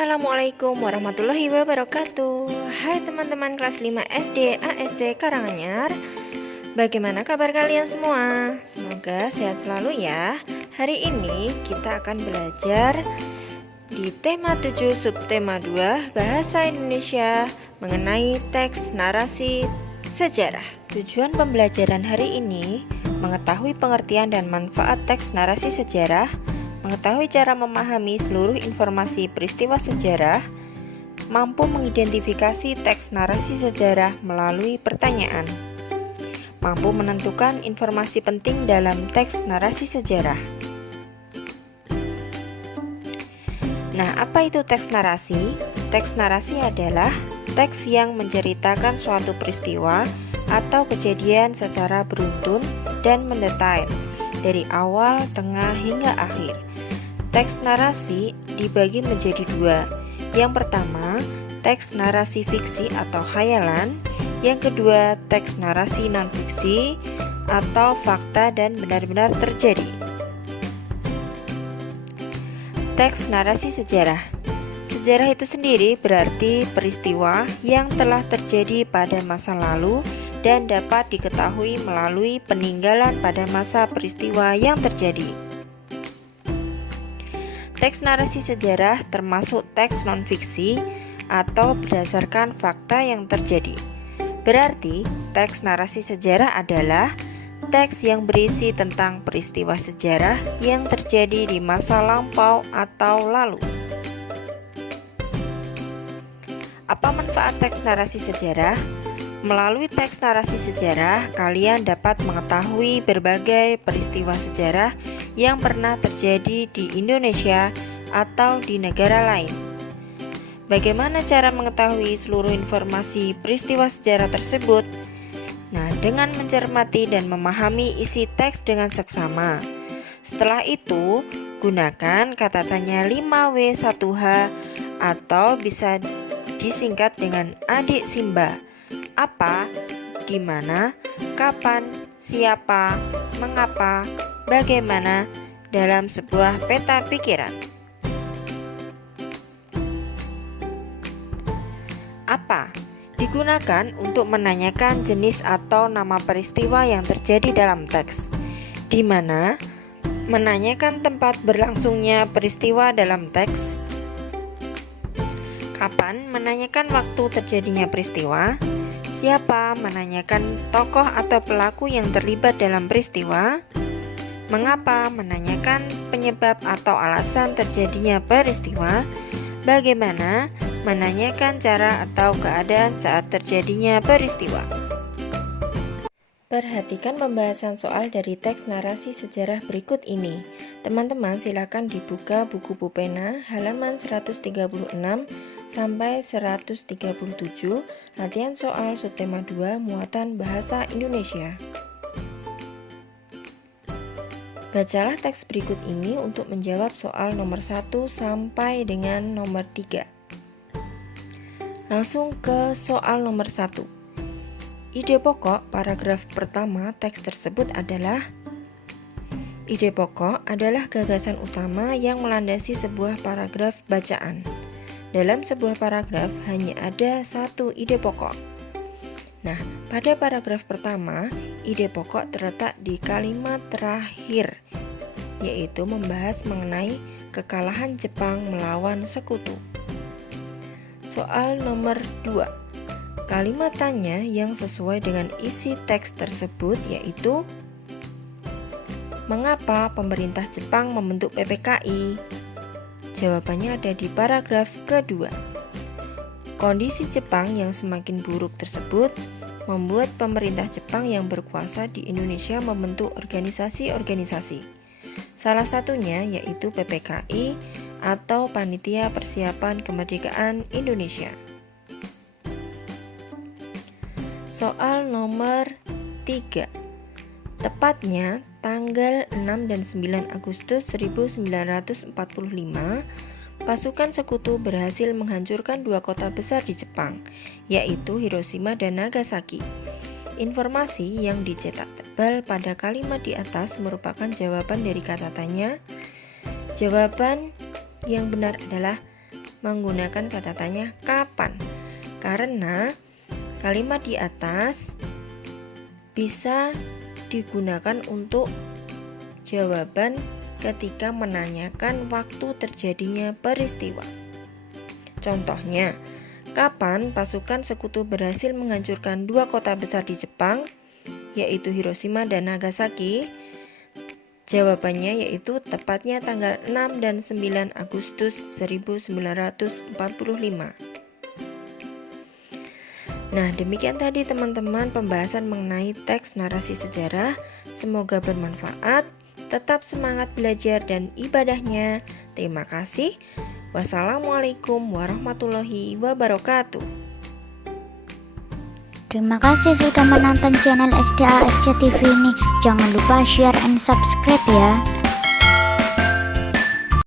Assalamualaikum warahmatullahi wabarakatuh. Hai teman-teman kelas 5 SD ASC Karanganyar. Bagaimana kabar kalian semua? Semoga sehat selalu ya. Hari ini kita akan belajar di tema 7 subtema 2 Bahasa Indonesia mengenai teks narasi sejarah. Tujuan pembelajaran hari ini mengetahui pengertian dan manfaat teks narasi sejarah, mengetahui cara memahami seluruh informasi peristiwa sejarah, mampu mengidentifikasi teks narasi sejarah melalui pertanyaan, mampu menentukan informasi penting dalam teks narasi sejarah. Nah, apa itu teks narasi? Teks narasi adalah teks yang menceritakan suatu peristiwa atau kejadian secara beruntun dan mendetail dari awal, tengah, hingga akhir. Teks narasi dibagi menjadi dua. Yang pertama, teks narasi fiksi atau khayalan. Yang kedua, teks narasi non-fiksi atau fakta dan benar-benar terjadi. Teks narasi sejarah. Sejarah itu sendiri berarti peristiwa yang telah terjadi pada masa lalu dan dapat diketahui melalui peninggalan pada masa peristiwa yang terjadi. Teks narasi sejarah termasuk teks non-fiksi atau berdasarkan fakta yang terjadi. Berarti, teks narasi sejarah adalah teks yang berisi tentang peristiwa sejarah yang terjadi di masa lampau atau lalu. Apa manfaat teks narasi sejarah? Melalui teks narasi sejarah, kalian dapat mengetahui berbagai peristiwa sejarah yang pernah terjadi di Indonesia atau di negara lain. Bagaimana cara mengetahui seluruh informasi peristiwa sejarah tersebut? Nah, dengan mencermati dan memahami isi teks dengan seksama. Setelah itu, gunakan kata tanya 5W1H atau bisa disingkat dengan adik Simba. Apa, di mana, kapan, siapa, mengapa, bagaimana dalam sebuah peta pikiran. Apa digunakan untuk menanyakan jenis atau nama peristiwa yang terjadi dalam teks. Di mana menanyakan tempat berlangsungnya peristiwa dalam teks. Kapan menanyakan waktu terjadinya peristiwa. Siapa menanyakan tokoh atau pelaku yang terlibat dalam peristiwa. Mengapa menanyakan penyebab atau alasan terjadinya peristiwa. Bagaimana menanyakan cara atau keadaan saat terjadinya peristiwa. Perhatikan pembahasan soal dari teks narasi sejarah berikut ini. Teman-teman silakan dibuka buku pupena halaman 136 sampai 137, latihan soal subtema 2 muatan bahasa Indonesia. Bacalah teks berikut ini untuk menjawab soal nomor 1 sampai dengan nomor 3. Langsung ke soal nomor 1. Ide pokok paragraf pertama teks tersebut adalah: ide pokok adalah gagasan utama yang melandasi sebuah paragraf bacaan. Dalam sebuah paragraf hanya ada satu ide pokok. Nah, pada paragraf pertama, ide pokok terletak di kalimat terakhir, yaitu membahas mengenai kekalahan Jepang melawan sekutu. Soal nomor 2. Kalimat tanya yang sesuai dengan isi teks tersebut yaitu: mengapa pemerintah Jepang membentuk PPKI? Jawabannya ada di paragraf kedua. Kondisi Jepang yang semakin buruk tersebut membuat pemerintah Jepang yang berkuasa di Indonesia membentuk organisasi-organisasi. Salah satunya yaitu PPKI atau Panitia Persiapan Kemerdekaan Indonesia. Soal nomor 3. Tepatnya tanggal 6 dan 9 Agustus 1945, pasukan sekutu berhasil menghancurkan dua kota besar di Jepang, yaitu Hiroshima dan Nagasaki. Informasi yang dicetak tebal pada kalimat di atas merupakan jawaban dari kata tanya. Jawaban yang benar adalah menggunakan kata tanya kapan? Karena kalimat di atas bisa digunakan untuk jawaban ketika menanyakan waktu terjadinya peristiwa. Contohnya, kapan pasukan sekutu berhasil menghancurkan dua kota besar di Jepang, yaitu Hiroshima dan Nagasaki? Jawabannya yaitu tepatnya tanggal 6 dan 9 Agustus 1945. Nah, demikian tadi teman-teman pembahasan mengenai teks narasi sejarah. Semoga bermanfaat. Tetap semangat belajar dan ibadahnya. Terima kasih. Wassalamualaikum warahmatullahi wabarakatuh. Terima kasih sudah menonton channel SDA SC TV ini. Jangan lupa share and subscribe ya.